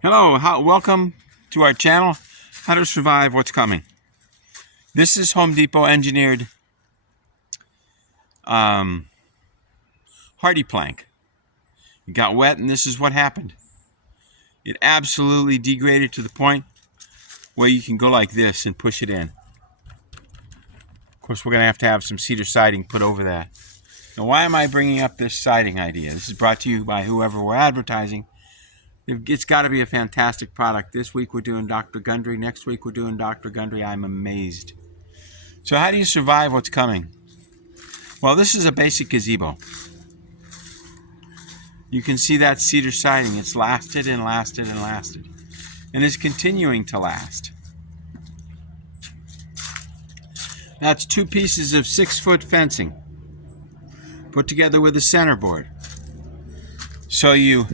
Hello, welcome to our channel, How to Survive What's Coming. This is Home Depot engineered hardy plank. It got wet and this is what happened. It absolutely degraded to the point where you can go like this and push it in. Of course, we're going to have some cedar siding put over that. Now, why am I bringing up this siding idea? This is brought to you by whoever we're advertising. It's got to be a fantastic product. This week we're doing Dr. Gundry. Next week we're doing Dr. Gundry. I'm amazed. So how do you survive what's coming? Well, this is a basic gazebo. You can see that cedar siding. It's lasted and lasted and lasted. And is continuing to last. That's 2 pieces of 6-foot fencing put together with a center board. So you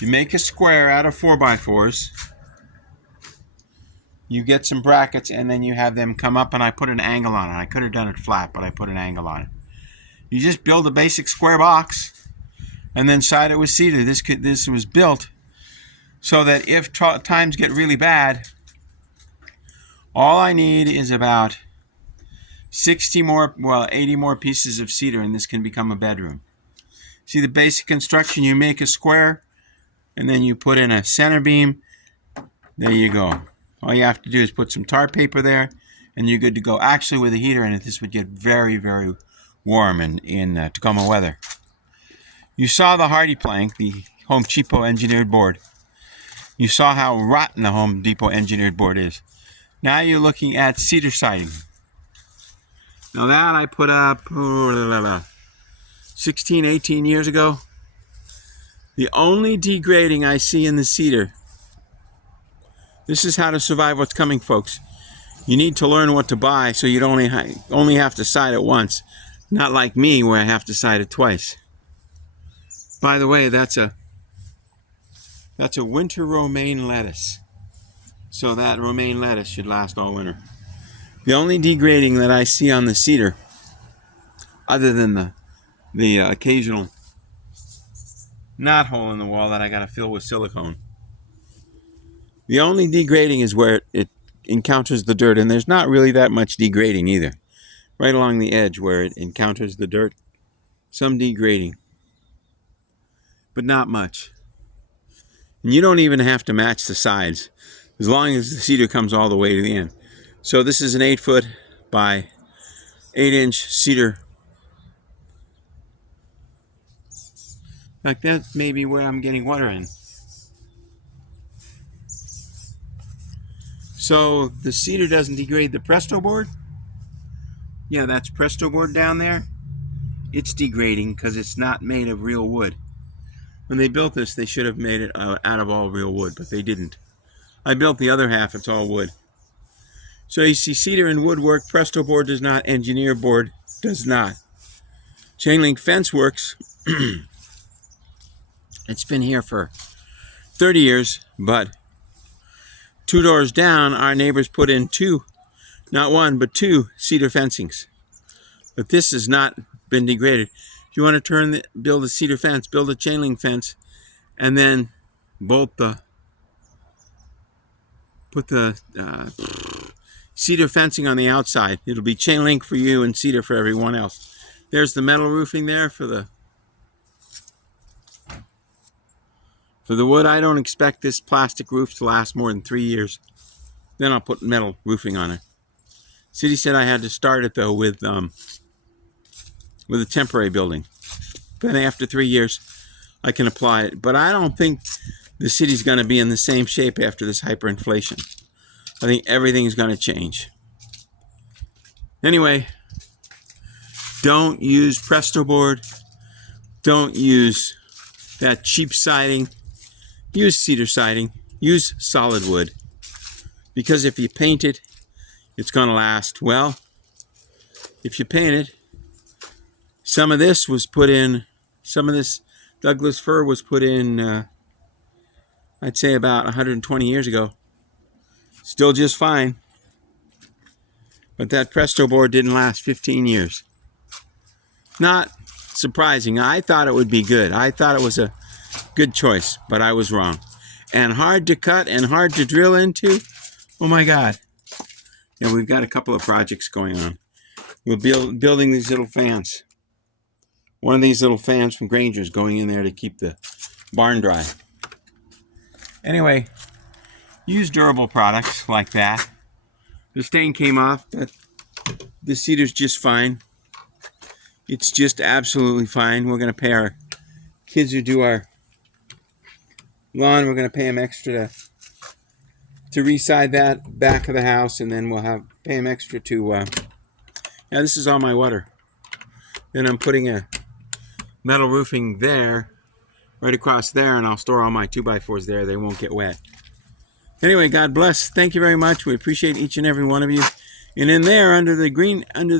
make a square out of 4x4s. You get some brackets and then you have them come up, and I put an angle on it. I could have done it flat, but I put an angle on it. You just build a basic square box and then side it with cedar. This was built so that if times get really bad, all I need is about 80 more pieces of cedar, and this can become a bedroom. See the basic construction? You make a square, and then you put in a center beam. There you go. All you have to do is put some tar paper there, and you're good to go. Actually, with a heater in it, this would get very, very warm in Tacoma weather. You saw the hardy plank, the Home Depot engineered board. You saw how rotten the Home Depot engineered board is. Now you're looking at cedar siding. Now that I put up 16, 18 years ago. The only degrading I see in the cedar. This is how to survive what's coming, folks. You need to learn what to buy so you don't only have to side it once. Not like me, where I have to side it twice. By the way, that's a winter romaine lettuce. So that romaine lettuce should last all winter. The only degrading that I see on the cedar, other than the occasional knot hole in the wall that I got to fill with silicone. The only degrading is where it encounters the dirt, and there's not really that much degrading either. Right along the edge where it encounters the dirt, some degrading, but not much. And you don't even have to match the sides, as long as the cedar comes all the way to the end. So this is an 8-foot by 8-inch cedar. Like that may be where I'm getting water in. So the cedar doesn't degrade the Presto board. Yeah, that's Presto board down there. It's degrading because it's not made of real wood. When they built this, they should have made it out of all real wood, but they didn't. I built the other half, it's all wood. So you see cedar and wood work. Presto board does not. Engineer board does not. Chain link fence works. It's been here for 30 years, but 2 doors down, our neighbors put in 2, not 1, but 2 cedar fencings. But this has not been degraded. If you want to build a cedar fence, build a chain link fence, and then put the cedar fencing on the outside. It'll be chain link for you and cedar for everyone else. There's the metal roofing there for the wood. I don't expect this plastic roof to last more than 3 years. Then I'll put metal roofing on it. City said I had to start it though with a temporary building. Then after 3 years, I can apply it. But I don't think the city's going to be in the same shape after this hyperinflation. I think everything's going to change. Anyway, don't use Presto board. Don't use that cheap siding. Use cedar siding. Use solid wood. Because if you paint it, it's going to last. Well, if you paint it, some of this Douglas fir was put in, I'd say about 120 years ago. Still just fine. But that Presto board didn't last 15 years. Not surprising. I thought it would be good. I thought it was a Good choice, but I was wrong. And hard to cut and hard to drill into. Oh my God. Yeah, we've got a couple of projects going on. We're building these little fans. One of these little fans from Granger's going in there to keep the barn dry. Anyway, use durable products like that. The stain came off, but the cedar's just fine. It's just absolutely fine. We're going to pay our kids who do our lawn, we're going to pay them extra to reside that back of the house, and then we'll pay them extra to, yeah, this is all my water. Then I'm putting a metal roofing there, right across there, and I'll store all my 2x4s there. They won't get wet. Anyway, God bless. Thank you very much. We appreciate each and every one of you. And in there, under the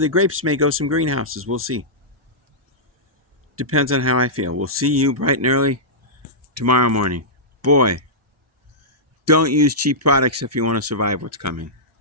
grapes may go some greenhouses. We'll see. Depends on how I feel. We'll see you bright and early tomorrow morning. Boy, don't use cheap products if you want to survive what's coming.